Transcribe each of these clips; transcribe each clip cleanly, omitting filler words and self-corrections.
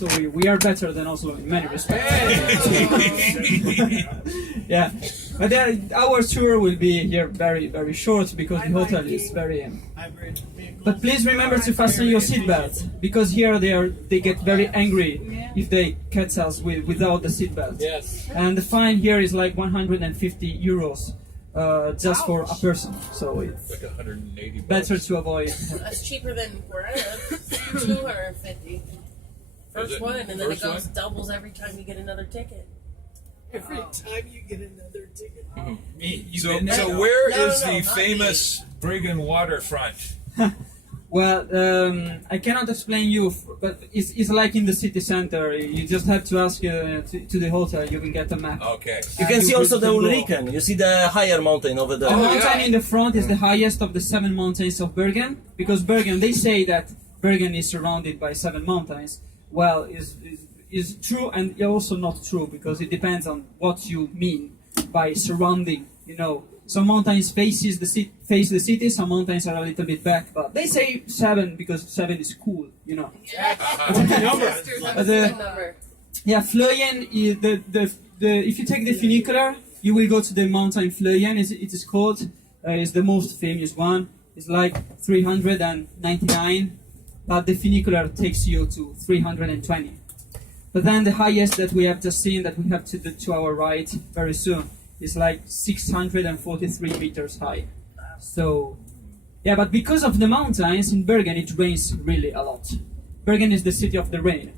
So we are better than Oslo in many respects. Yeah, but our tour will be here very, very short because the hotel is very. But please remember to fasten your seatbelt because here they get very angry if they catch us without the seatbelt. Yes. And the fine here is like 150 euros just for a person. So it's Like 180 better to avoid. That's cheaper than where I live. 250. First one, and then it goes doubles every time you get another ticket. Every time you get another ticket. So where is No, the not famous Briggen waterfront? Well, I cannot explain you, but it's like in the city center. You just have to ask to the hotel. You will get a map. Okay. You can see also the can go. Ulriken. You see the higher mountain over there. The mountain in the front is the highest of the 7 mountains of Bergen, because Bergen, they say that Bergen is surrounded by 7 mountains. Well, is true and also not true, because it depends on what you mean by surrounding. You know, some mountains face the city, some mountains are a little bit back, but they say 7 because 7 is cool. You know. But, Number. yeah, Fløyen is if you take the funicular, you will go to the mountain Fløyen. It is called. It's the most famous one. It's like 399, but the funicular takes you to 320. But then the highest that we have just seen, that we have to our right very soon, is like 643 meters high. So, yeah, but because of the mountains in Bergen, it rains really a lot. Bergen is the city of the rain,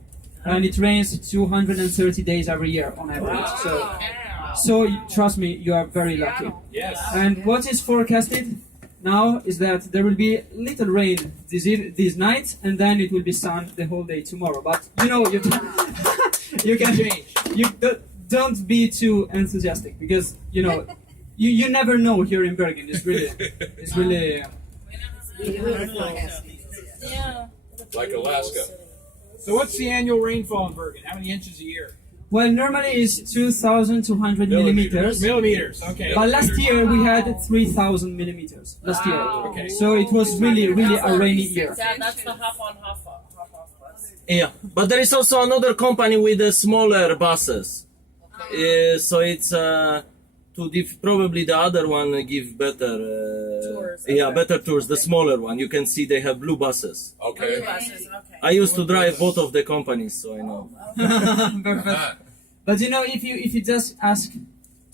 and it rains 230 days every year on average. So trust me, you are very lucky. Yes. And what is forecasted now is that there will be little rain this night, and then it will be sun the whole day tomorrow. But you know, don't be too enthusiastic, because you know you never know here in Bergen. It's really. Yeah. Like Alaska. So what's the annual rainfall in Bergen? How many inches a year? Well, normally it's 2,200 millimeters. Millimeters, okay. But last year we had 3,000 millimeters. Last year. Okay. So it was really a rainy year. That's the hop on, hop off bus. Yeah, but there is also another company with the smaller buses. So it's probably the other one give better. Tours, Yeah, okay. better tours. The smaller one, you can see they have blue buses. Okay. Buses, okay. I used to drive both of the companies, so I know. Perfect. Ah, But you know, if you just ask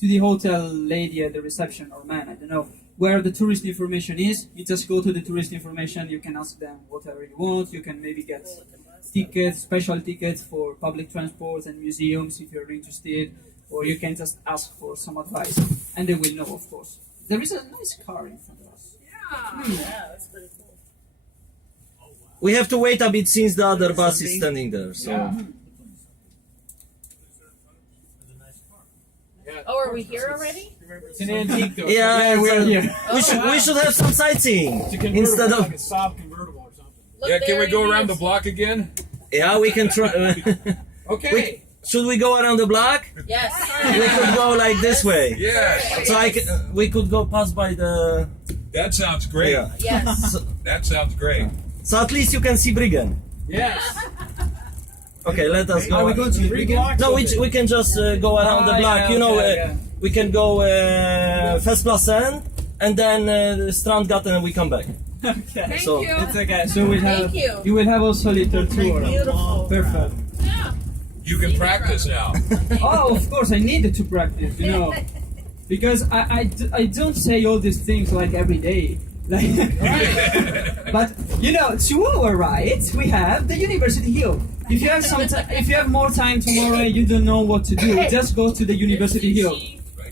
to the hotel lady at the reception, or man, I don't know, where the tourist information is, you just go to the tourist information. You can ask them whatever you want. You can maybe get tickets, special tickets for public transport and museums if you're interested, or you can just ask for some advice, and they will know, of course. There is a nice car in front of us. Yeah, that's pretty cool. We have to wait a bit since the other bus is standing there. So Oh, are we here already? It's an antique though. yeah, we are here. we should have some sightseeing It's a convertible, instead of. like a Saab convertible or something. Look, yeah, can there we go he around is. the block again? Yeah, we can try. Okay. Should we go around the block? Yes. We could go like this way. Yes. So we could go past by the. That sounds great. Yeah. Yes. That sounds great. So at least you can see Briggen. Yes. Okay, let us Are we go. going to Three Briggen? blocks? No, we can just go around the block. Yeah, You know, yeah. we can go Festplassen and then Strandgaten and we come back. Okay. So It's okay. So we have. Thank you. will have also a little tour. Beautiful. Perfect. You can practice now. Oh, of course, I needed to practice, you know, because I don't say all these things like every day. Like, but you know, to our right we have the University Hill. If you have if you have more time tomorrow, and you don't know what to do, just go to the University Hill.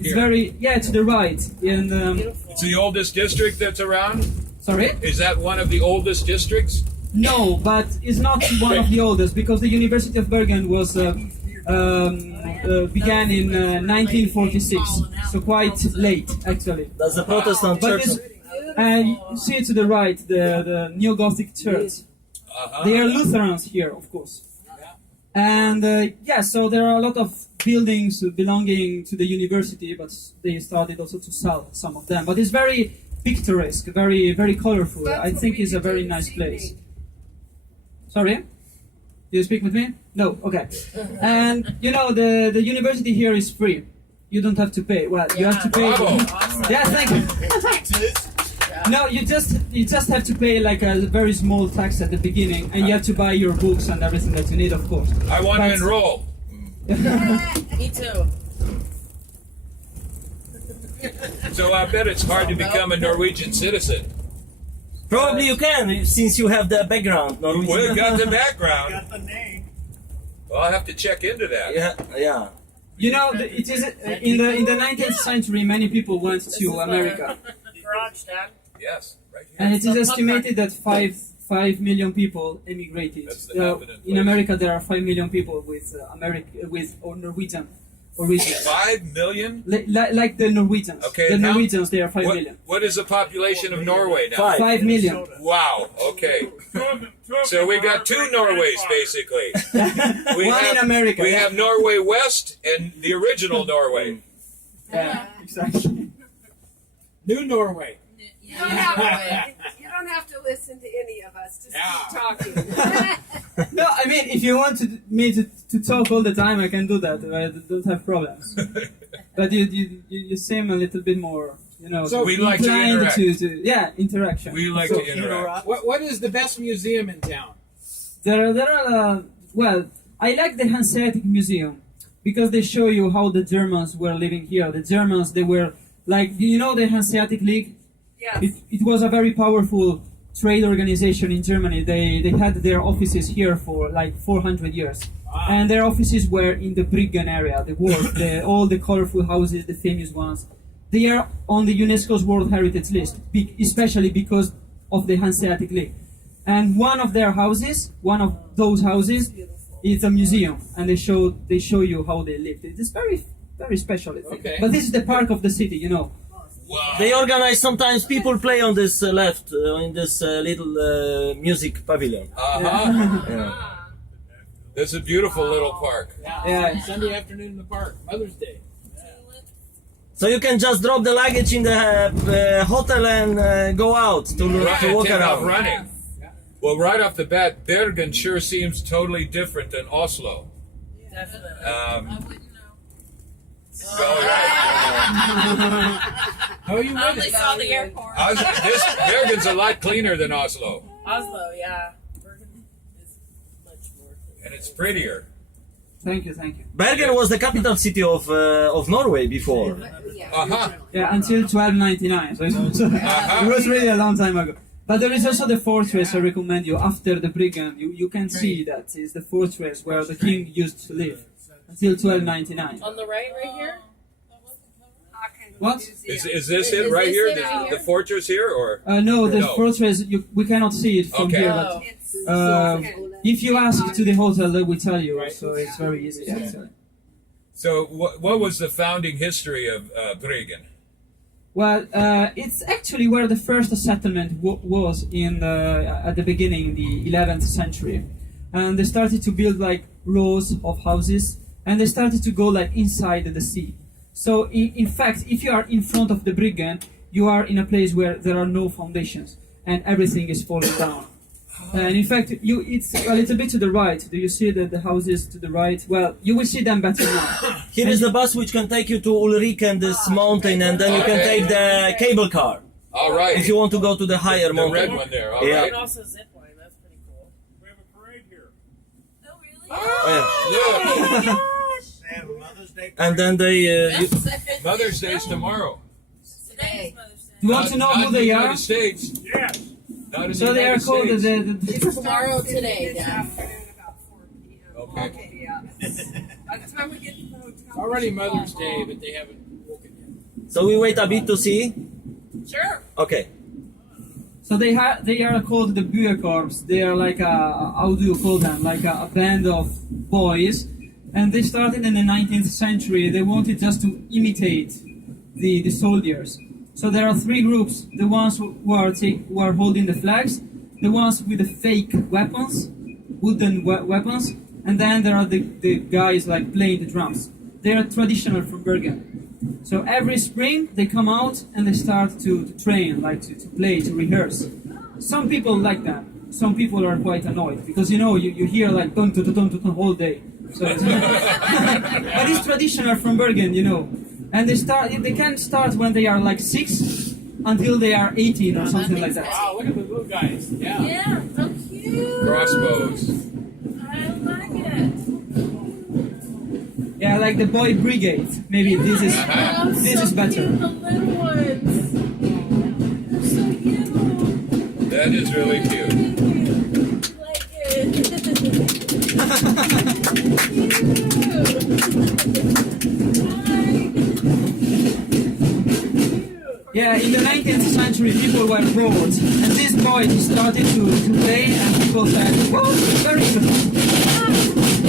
It's to the right. And It's the oldest district that's around? sorry, Is that one of the oldest districts? no, but it's not one of the oldest, because the University of Bergen was began in 1946, so quite late actually. that's the Protestant But church. and you see to the right the Neo-Gothic church. They are Lutherans here, of course. And so there are a lot of buildings belonging to the university, but they started also to sell some of them. But it's very picturesque, very, very colorful. I think it's a very nice place. Sorry? Do you speak with me? No. Okay. And you know the university here is free. You don't have to pay. Well, you have to pay. Bravo. Awesome. Yeah, thank you. No, you just have to pay like a very small tax at the beginning, and you have to buy your books and everything that you need, of course. I want to But- enroll. Me too. So I bet it's hard to become a Norwegian citizen. Probably you can, since you have the background. Norwegian. Well, got the background. Got the name. Well, I'll have to check into that. Yeah, yeah. You know, it is in the 19th century. Many people went This is to the America, Garage, Dad. Yes, right here. and it is It's a estimated that 5 million people emigrated. That's the inhabitant In place. America, there are 5 million people with Norwegian origin, 5 million? like the Norwegians. Okay, the now- Norwegians, they are 5 million. What is the population of Norway now? 5 million. Wow, okay. So we got two Norways, basically. We One in have, America. we yeah. have Norway West and the original Norway. Yeah, exactly. New Norway. You don't have to listen to any of us. Just Yeah. keep talking. No, I mean, if you want me to talk all the time, I can do that. I don't have problems. But you seem a little bit more, you know, So we like to inclined interact. yeah, interaction. We like So to interact. What is the best museum in town? there are well, I like the Hanseatic Museum because they show you how the Germans were living here. The Germans, they were like, do you know the Hanseatic League? Yes. It was a very powerful trade organization in Germany. They had their offices here for like 400 years. And their offices were in the Bryggen area, the wharf, all the colorful houses, the famous ones. They are on the UNESCO's World Heritage List, especially because of the Hanseatic League. And one of those houses, is a museum, and they show you how they lived. It is very, very special, I think. Okay. But this is the park of the city, you know. Wow. They organize sometimes people play on this left in this little music pavilion. Uh-huh. Yeah. That's a beautiful little park. Yeah. Sunday afternoon in the park. Mother's Day. So you can just drop the luggage in the hotel and go out to walk Take off around. running. Well, right off the bat, Bergen sure seems totally different than Oslo. Definitely. All right. Oh, you I win only it. saw the airport. Bergen's a lot cleaner than Oslo, Oslo, yeah. Bergen is much more. and it's prettier. Thank you, thank you. Bergen was the capital city of Norway before. Uh-huh. Yeah, until 1299. So it was really a long time ago. But there is also the fortress I recommend you. After the Bryggen, you can see that is the fortress where the king used to live until 1299. On the right here? What? Is this it Is right this here? it right The here? fortress here, or? No, the No. fortress, we cannot see it from Okay. here. Oh. But if you ask to the hotel, they will tell you. So it's very easy, actually. So, what was the founding history of Bergen? Well, it's actually where the first settlement was at the beginning, the 11th century, and they started to build like rows of houses, and they started to go like inside the sea. So, in fact, if you are in front of the Bryggen, you are in a place where there are no foundations, and everything is falling down. And in fact, it's a little bit to the right. Do you see the houses to the right? Well, you will see them better now. Here is the bus which can take you to Ulrike and this mountain, and then you can Okay. take the cable car All right. if you want to go to the higher The mountain. red one there. All Yeah. right. And also zip line. That's pretty cool. We have a parade here. Oh, yeah. Look, They have a Mother's Day parade. And then they Mother's Day's tomorrow. Today. You want to know Not who in the they are? United States. Yes. Not in So the they are United called States. the Tomorrow, today, This Dad. afternoon about 4 p.m. Okay. Yeah. By the time we get to the hotel. It's already Mother's Day, but they haven't woken yet. so we wait a bit to see. Sure. Okay. So they are called the Buekorps. They are like how do you call them? Like a band of boys, and they started in the 19th century. They wanted just to imitate the soldiers. So there are three groups: the ones who are holding the flags, the ones with the fake weapons, wooden weapons, and then there are the guys like playing the drums. They are traditional from Bergen. So every spring they come out and they start to train, like to play, to rehearse. Some people like that. some people are quite annoyed because you hear like dun dun dun dun dun all day. So it's but it's traditional from Bergen, and they can start when they are like 6 until they are 18 or something like that. Wow, look at the little guys. Yeah. Yeah, so cute. Crossbows. I like it. Yeah, like the boy brigade. Maybe this is Oh, this so is better. Cute, the little ones. They're so cute. That is really cute. Like it. Yeah, in the 19th century, people were bored, and this boy he started to play, and people said, "Well, very interesting."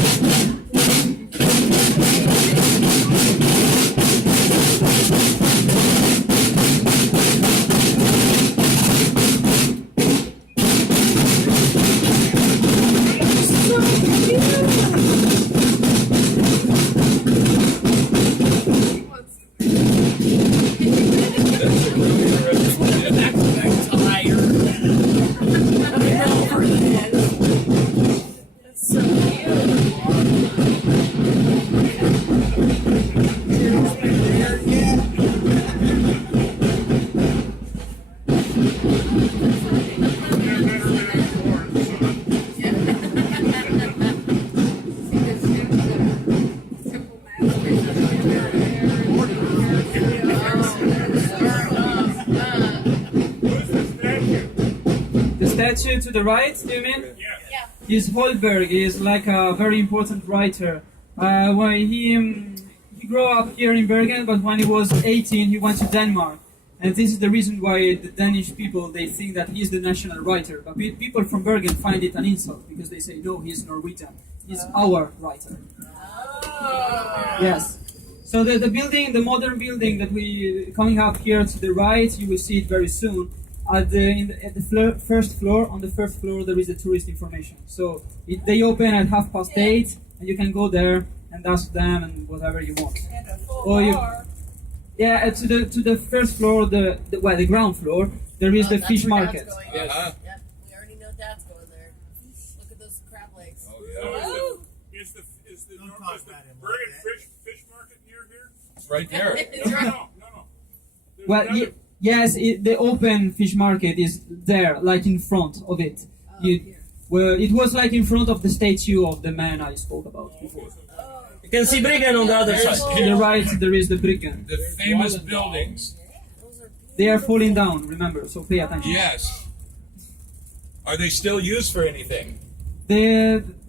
It's so cute. The statue to the right, do you mean? Is Holberg. He is like a very important writer. When he grew up here in Bergen, but when he was 18, he went to Denmark, and this is the reason why the Danish people they think that he's the national writer. But people from Bergen find it an insult because they say no, he's Norwegian. He's our writer. Yes. So the building, the modern building that we coming up here to the right, you will see it very soon. At the first floor, on the first floor, there is the tourist information. So they open at 8:30, and you can go there and ask them and whatever you want. Or you, yeah, to the first floor, the ground floor, there is the That's fish where market. Dad's going. Uh-huh. Yep, we already know Dad's going there. Look at those crab legs. Oh, yeah. Woo! Is the Don't talk Bergen about him like that. fish market near here? It's right there. It's right- No. There's Well, another- yes, the open fish market is there, like in front of it. Well, it was like in front of the statue of the man I spoke about before. You can see Briggen on the other There's- side. To the right, there is the Bryggen. The famous buildings. Those are They are falling down, remember, so pay attention. Yes. Are they still used for anything?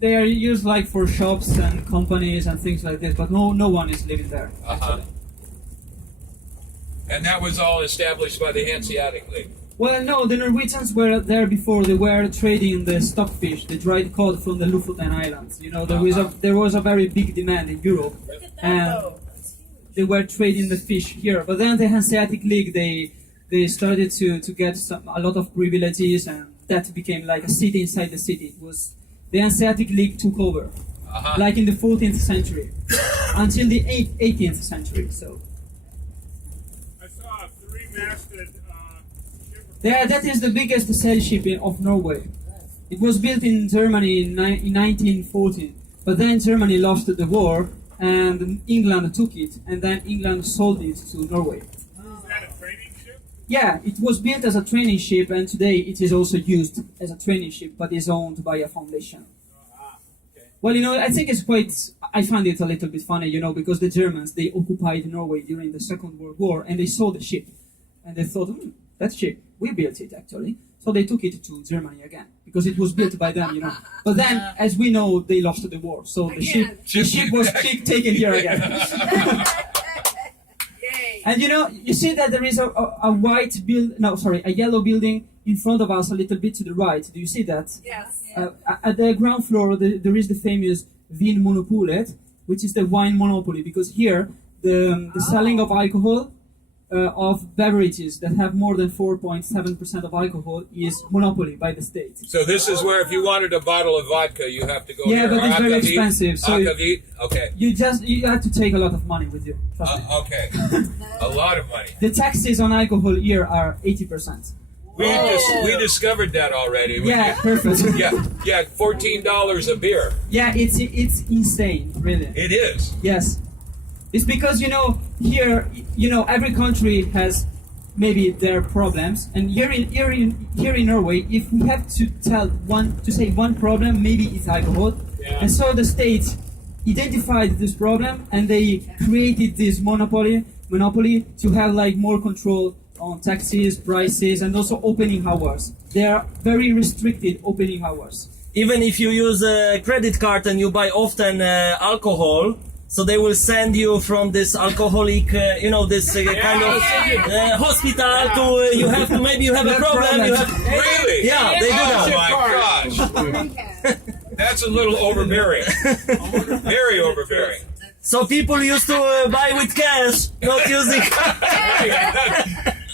They are used like for shops and companies and things like this, but no one is living there. Uh-huh. Actually. And that was all established by the Hanseatic League. Well, no, the Norwegians were there before. They were trading the stockfish, the dried cod from the Lofoten Islands. There was a very big demand in Europe, Look at that and though. That's huge. they were trading the fish here. But then the Hanseatic League, they started to get a lot of privileges, and that became like a city inside the city. It was the Hanseatic League took over, Uh-huh. like in the 14th century, until the 18th century. So. I saw a three-masted ship. Yeah, that is the biggest sail ship of Norway. It was built in Germany in 1914, but then Germany lost the war and England took it, and then England sold it to Norway. Is that a training ship? Yeah, it was built as a training ship, and today it is also used as a training ship, but is owned by a foundation. Well, I think it's I find it a little bit funny, because the Germans, they occupied Norway during the Second World War, and they saw the ship, and they thought, that ship, we built it actually. So they took it to Germany again, because it was built by them, But then, as we know, they lost the war, so the ship was taken here again. Yay. And you see that there is a yellow building in front of us a little bit to the right. Do you see that? Yes. At the ground floor, there is the famous Vinmonopolet, which is the wine monopoly, because here the selling of alcohol, of beverages that have more than 4.7% of alcohol is monopoly by the state. So this is where if you wanted a bottle of vodka, you have to go Yeah, here. but it's very Akavit. expensive, so Akavit? Okay. You have to take a lot of money with you. Trust me. Okay. A lot of money. The taxes on alcohol here are 80%. We discovered that already. Yeah, perfect. Yeah, $14 a beer. Yeah, it's insane, really. It is. Yes, it's because here every country has maybe their problems, and here in Norway, if we have to say one problem, maybe it's alcohol, and so the state identified this problem and they created this monopoly to have like more control on taxes, prices, and also opening hours. They are very restricted opening hours. Even if you use a credit card and you buy often alcohol, so they will send you from this alcoholic, this kind of hospital to you have to maybe you have a problem. You have, Really? yeah, they do Oh that. my gosh. That's a little overbearing. Very overbearing. So people used to buy with cash, not using.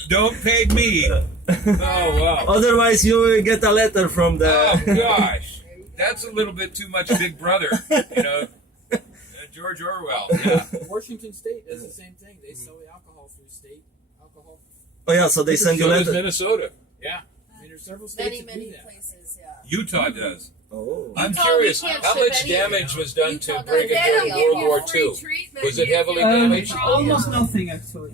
Don't pay me. Oh wow. Otherwise, you will get a letter from the. Oh gosh. That's a little bit too much Big Brother. George Orwell. Yeah. Washington State does the same thing. They sell the alcohol through state alcohol. Oh yeah, so they send you So does letters. Minnesota. Yeah. I mean, there's several states that do Many that. places, yeah. Utah does. Oh. I'm Utah, curious, we can't how ship much any- damage was done to Utah Brigham doesn't. They don't during give World you War free II? treatment. Was it You heavily get damaged? Almost nothing actually.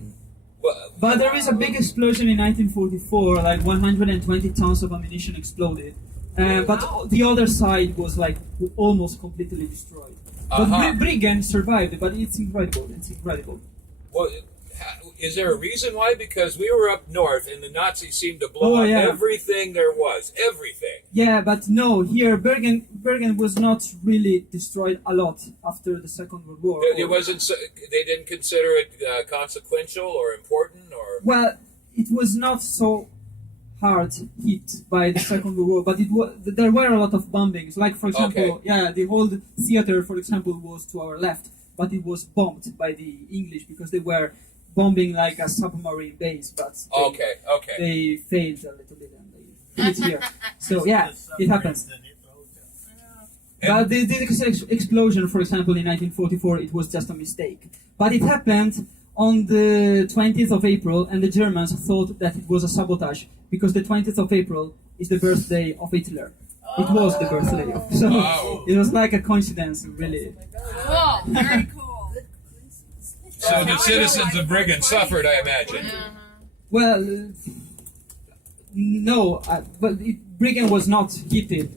Well, But there is a big explosion in 1944, like 120 tons of ammunition exploded. But the other side was like almost completely destroyed. But Brigham survived, but it's incredible. It's incredible. well, is there a reason why? Because we were up north and the Nazis seemed to blow Oh, up yeah. everything there was. Everything. Yeah, but no, here Bergen was not really destroyed a lot after the Second World War. It wasn't. They didn't consider it consequential or important or. Well, it was not so hard hit by the Second World War, but there were a lot of bombings. Like for example, the whole theater, for example, was to our left, but it was bombed by the English because they were bombing like a submarine base, but they failed a little bit and they hit here. So yeah, it happens. But the explosion, for example, in 1944, it was just a mistake. But it happened on the 20th of April, and the Germans thought that it was a sabotage because the 20th of April is the birthday of Hitler. It was the birthday of, so Wow. it was like a coincidence, really. Cool. Very cool. So the citizens of Brigham suffered, I imagine. Well, no, but Brigham was not hit. It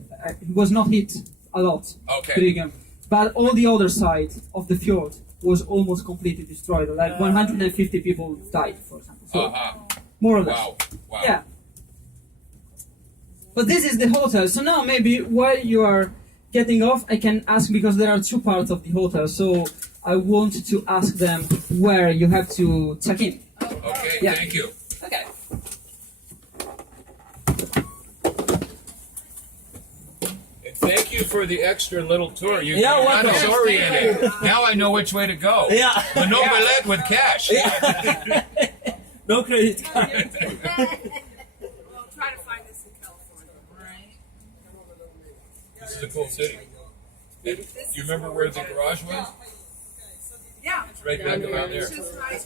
was not hit a lot. Okay. Brigham, but all the other side of the fjord was almost completely destroyed. Like 150 people died, for example. So more or less. Wow. Wow. Yeah. But this is the hotel. So now maybe while you are getting off, I can ask because there are two parts of the hotel. So I want to ask them where you have to check in. Okay. Yeah. Thank you. Okay. And thank you for the extra little tour. You Yeah, got welcome. us oriented. Now I know which way to go. Yeah. Monobilette with cash. No credit card. We'll try to find this in California. Right. This is a cool city. And you remember where the garage was? Yeah. It's right back around there. It's just right,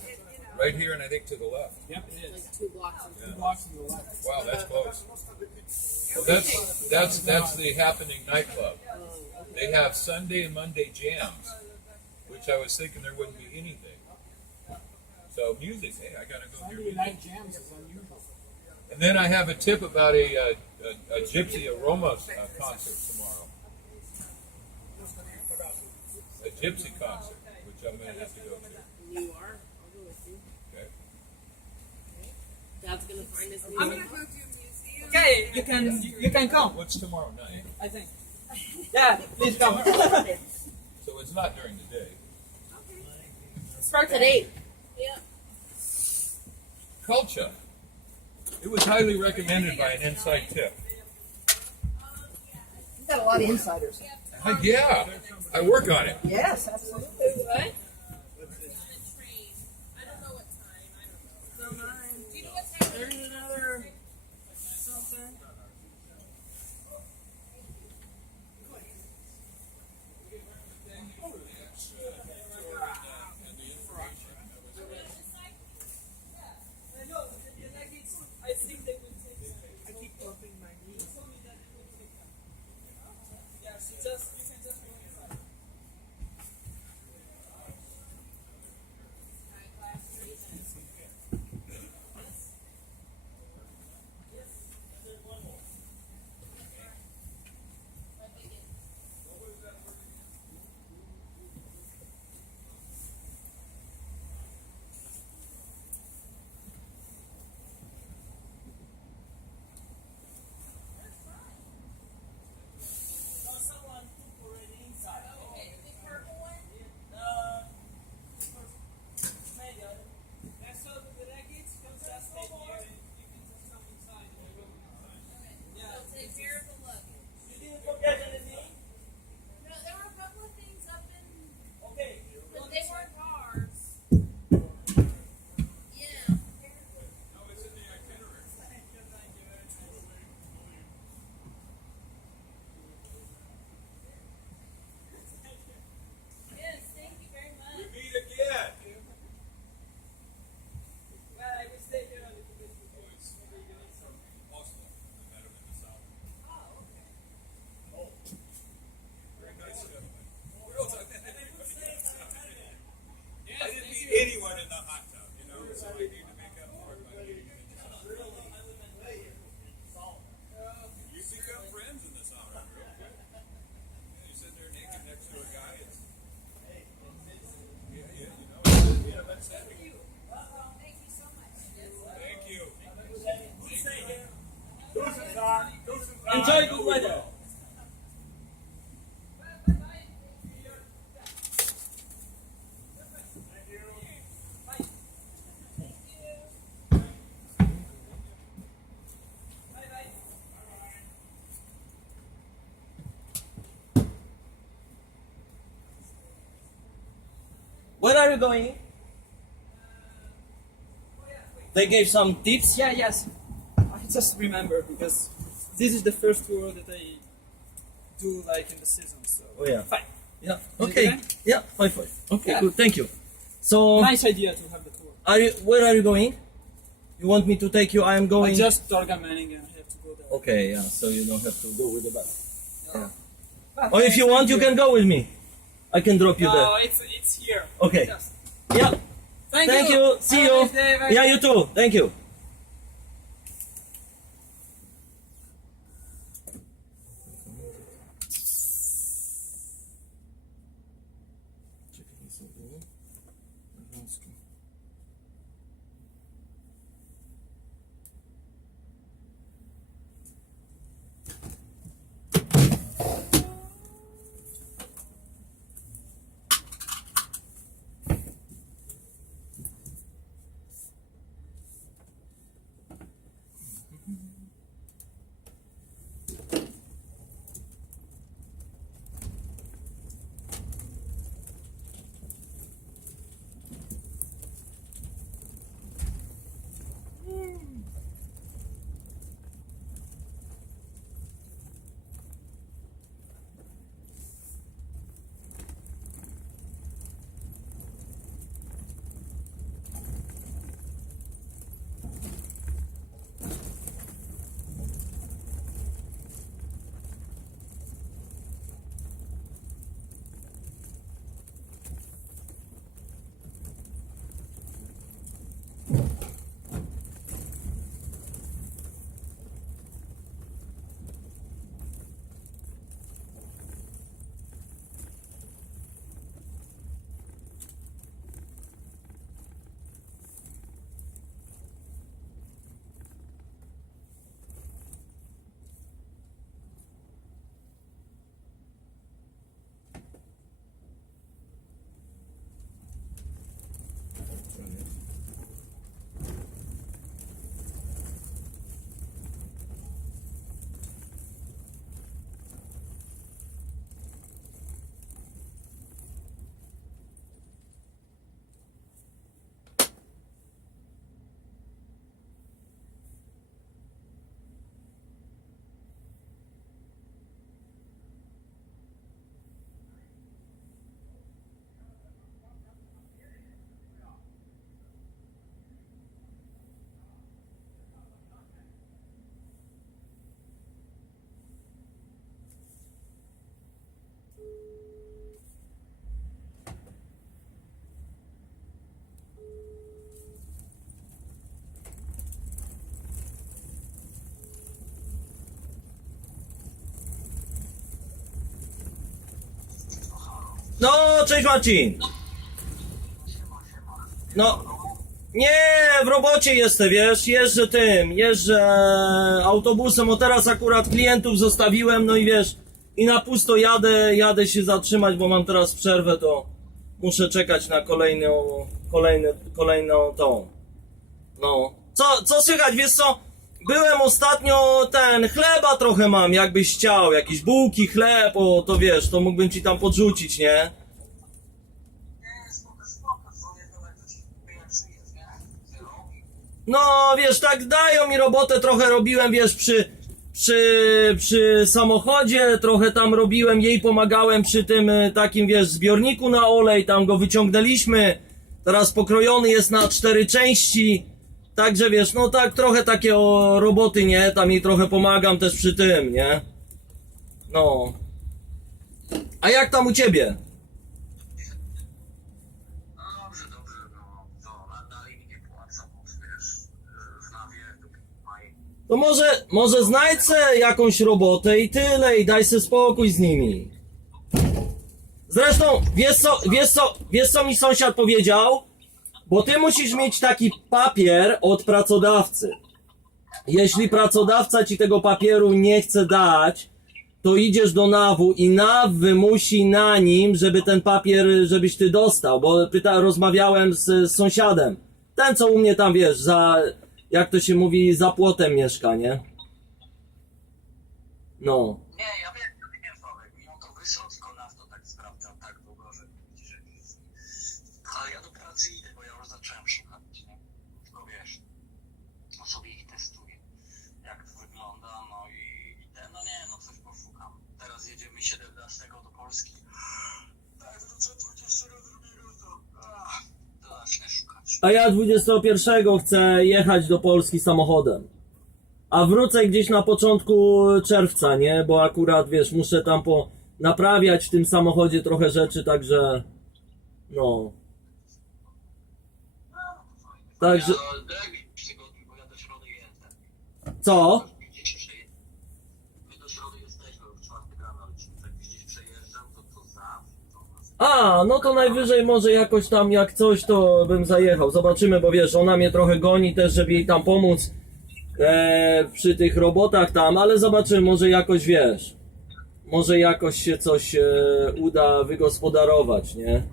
Right here, and I think to the left. Yep, it is. 2 blocks. 2 blocks to the left. Wow, that's close. Well, that's the Happening nightclub. They have Sunday and Monday jams, which I was thinking there wouldn't be anything. So music, hey, I gotta go hear Sunday music. night jams is unusual. And then I have a tip about a Gypsy Aroma concert tomorrow. A Gypsy concert, which I'm gonna have to go to. You are. I'll go with you. Okay. Dad's gonna find us. I'm gonna go to a museum. Okay, you can come. What's tomorrow night? I think. Yeah, please come. So it's not during the day. Starts at 8. Yeah. Culture. It was highly recommended by an inside tip. You've got a lot of insiders. Yeah, I work on it. Yes, absolutely. What? There's another something. I think they will take Where are you going? They gave some tips? Yeah, yes. I just remember because this is the first tour that I do like in the season. So Oh yeah. fine. Yeah. Is it Okay. okay? Yeah. Fine. Okay. Yeah. Good. Thank you. So, Nice idea to have the tour. where are you going? You want me to take you? I am I going. just Torga Manning and I have to go there. Okay. Yeah. So you don't have to go with the bus. Yeah. But Or if you want, you can go with me. I can drop you No, there. it's here. Okay. Just. Yeah. Thank Thank you. you. See Have a you. nice day. Bye. Yeah. You too. Thank you. No, cześć Marcin. No, nie, w robocie jestem, wiesz, jeżdżę autobusem, o teraz akurat klientów zostawiłem, no i wiesz, i na pusto jadę się zatrzymać, bo mam teraz przerwę, to muszę czekać na kolejną tą, no. Co słychać, wiesz co, byłem ostatnio, chleba trochę mam, jakbyś chciał, jakieś bułki, chleb, o, to wiesz, to mógłbym ci tam podrzucić, nie? No, wiesz, tak dają mi robotę, trochę robiłem, wiesz, przy samochodzie, trochę tam robiłem, jej pomagałem przy tym takim, wiesz, zbiorniku na olej, tam go wyciągnęliśmy, teraz pokrojony jest na 4 części, także wiesz, no tak, trochę takie roboty, nie, tam jej trochę pomagam też przy tym, nie, no. A jak tam u ciebie? To może znajdź se jakąś robotę i tyle, i daj se spokój z nimi. Zresztą, wiesz co mi sąsiad powiedział? Bo ty musisz mieć taki papier od pracodawcy. Jeśli pracodawca ci tego papieru nie chce dać, to idziesz do NAW-u i NAW wymusi na nim, żeby ten papier, żebyś ty dostał, bo rozmawiałem z sąsiadem. Ten, co u mnie tam, wiesz, jak to się mówi, za płotem mieszka, nie? No. Nie, ja wiem, Sławek, mimo to wyszło, tylko nas to tak sprawdzam tak długo, że widzisz, że Polski. Tak, wrócę 22 to zacznę szukać. A ja 21 chcę jechać do Polski samochodem. A wrócę gdzieś na początku czerwca, nie? Bo akurat, wiesz, muszę tam naprawiać w tym samochodzie trochę rzeczy, także... No. Także... Do jakiegoś tygodniu, bo ja do środy jestem. Co? My do środy jesteśmy, w czwartek rano, ale jak gdzieś przejeżdżam, to zawsze. A, no to najwyżej może jakoś tam, jak coś, to bym zajechał. Zobaczymy, bo wiesz, ona mnie trochę goni też, żeby jej tam pomóc przy tych robotach tam, ale zobaczymy, może jakoś, wiesz, może jakoś się coś uda wygospodarować, nie?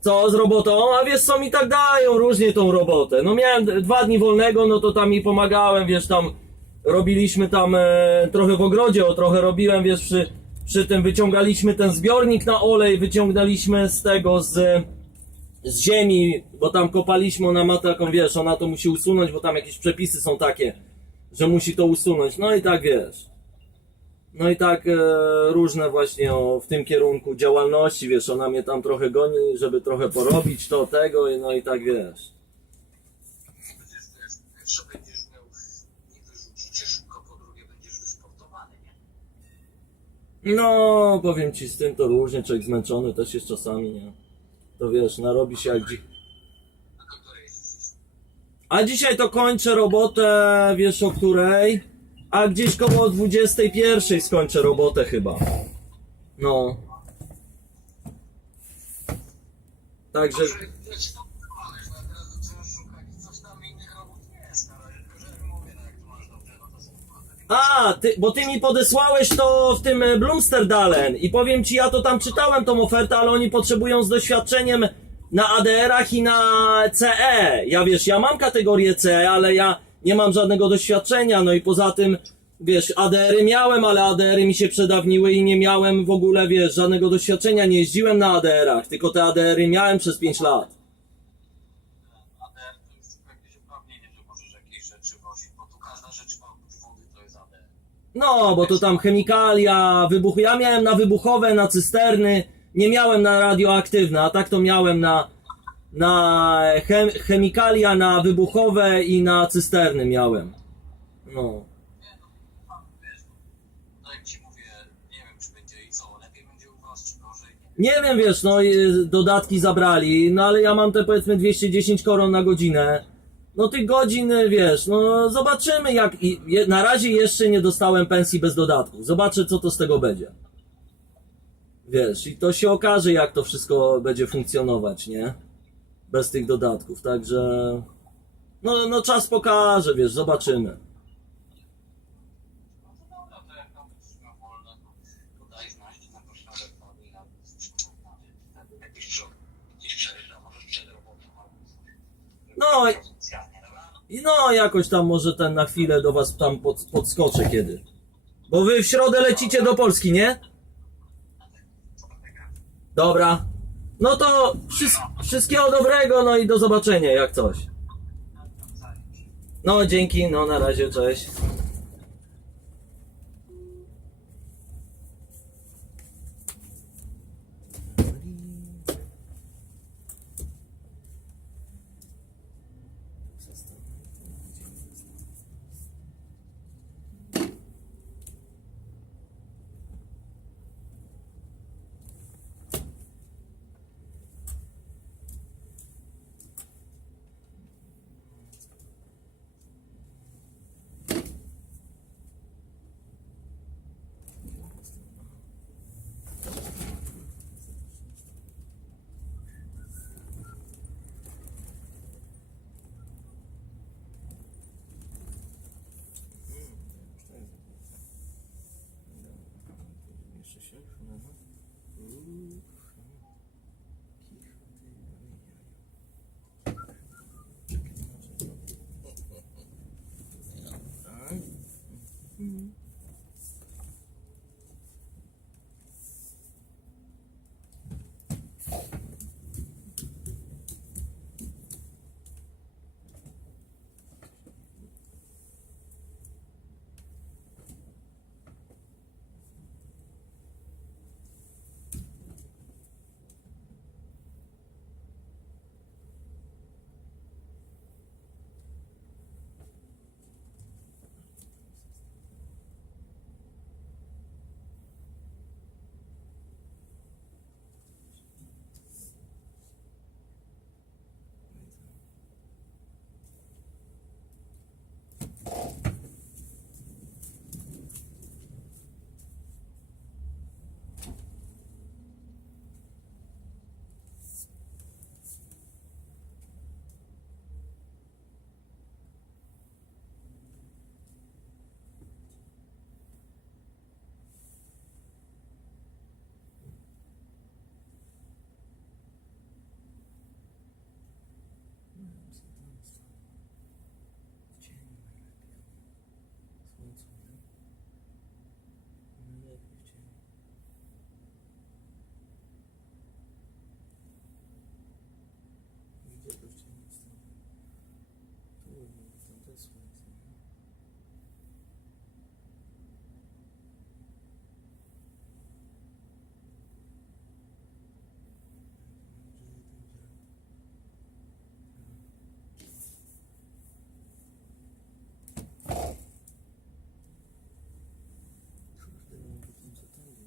Co z robotą? A wiesz co, mi tak dają różnie tą robotę. No miałem 2 dni wolnego, no to tam mi pomagałem, wiesz, tam robiliśmy tam trochę w ogrodzie, trochę robiłem, wiesz, przy tym wyciągaliśmy ten zbiornik na olej, wyciągnęliśmy z tego, z ziemi, bo tam kopaliśmy, ona ma taką, wiesz, ona to musi usunąć, bo tam jakieś przepisy są takie, że musi to usunąć, no i tak, wiesz. No i tak różne właśnie w tym kierunku działalności, wiesz, ona mnie tam trochę goni, żeby trochę porobić to, tego, no i tak, wiesz. Pierwsze będziesz miał, nie wyrzucicie szybko, po drugie będziesz wysportowany, nie? No, powiem ci, z tym to różnie, człowiek zmęczony też jest czasami, nie? To wiesz, narobi się jak A dzisiaj to kończę robotę, wiesz o której? A gdzieś koło 21 skończę robotę chyba. No. Także... A, bo ty mi podesłałeś to w tym Blumsterdalen i powiem ci, ja to tam czytałem tą ofertę, ale oni potrzebują z doświadczeniem na ADR-ach i na CE. Ja wiesz, ja mam kategorię CE, ale ja nie mam żadnego doświadczenia, no i poza tym, wiesz, ADR-y miałem, ale ADR-y mi się przedawniły i nie miałem w ogóle, wiesz, żadnego doświadczenia, nie jeździłem na ADR-ach, tylko te ADR-y miałem przez 5 lat. ADR to już jakieś uprawnienie, że możesz jakieś rzeczy wozić, bo tu każda rzecz ma oprócz wody, to jest ADR. No, bo to tam chemikalia, wybuch... Ja miałem na wybuchowe, na cysterny, nie miałem na radioaktywne, a tak to miałem na chemikalia, na wybuchowe i na cysterny miałem. No. No jak ci mówię, nie wiem czy będzie i co, lepiej będzie u was czy gorzej. Nie wiem, wiesz, no dodatki zabrali, no ale ja mam te powiedzmy 210 koron na godzinę. No tych godzin, wiesz, no zobaczymy jak... Na razie jeszcze nie dostałem pensji bez dodatków. Zobaczę co to z tego będzie. Wiesz, i to się okaże jak to wszystko będzie funkcjonować, nie? Bez tych dodatków, także... No czas pokaże, wiesz, zobaczymy. No to jak tam będziesz miał wolne, to daj znać, na pośladek wody, jakbyś gdzieś przejeżdżał, może przed robotą albo coś. No Specjalnie, dobra? i no jakoś tam może na chwilę do was tam podskoczę kiedy. Bo wy w środę lecicie do Polski, nie? Dobra. No to wszystkiego dobrego, no i do zobaczenia jak coś. No dzięki, no na razie, cześć.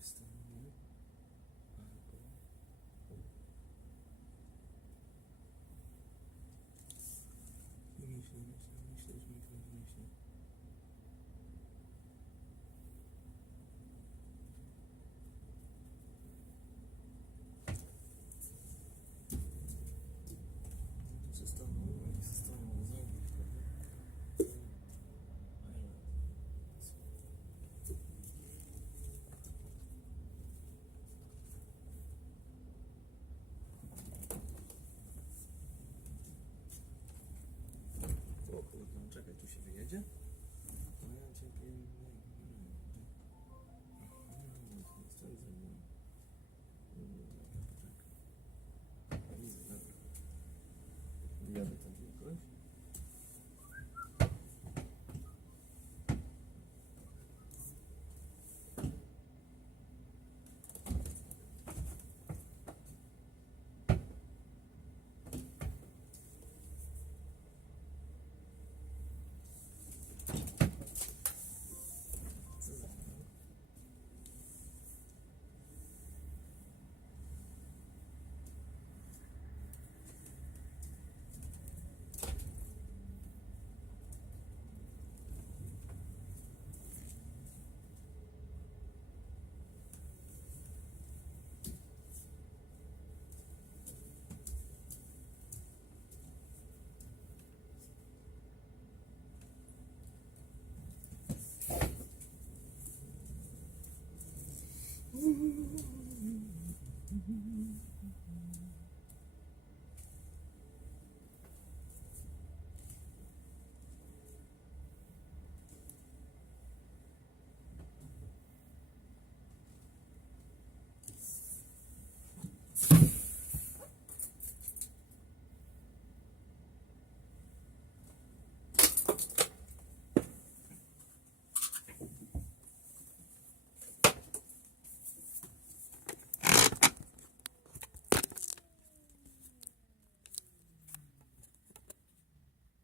stanowi albo myślę, że mi to myślę. Zostało, jak zostało, zajmę, prawda? O kurde, no czekaj, tu się wyjedzie? A ja cię jadę tam jakoś. Co za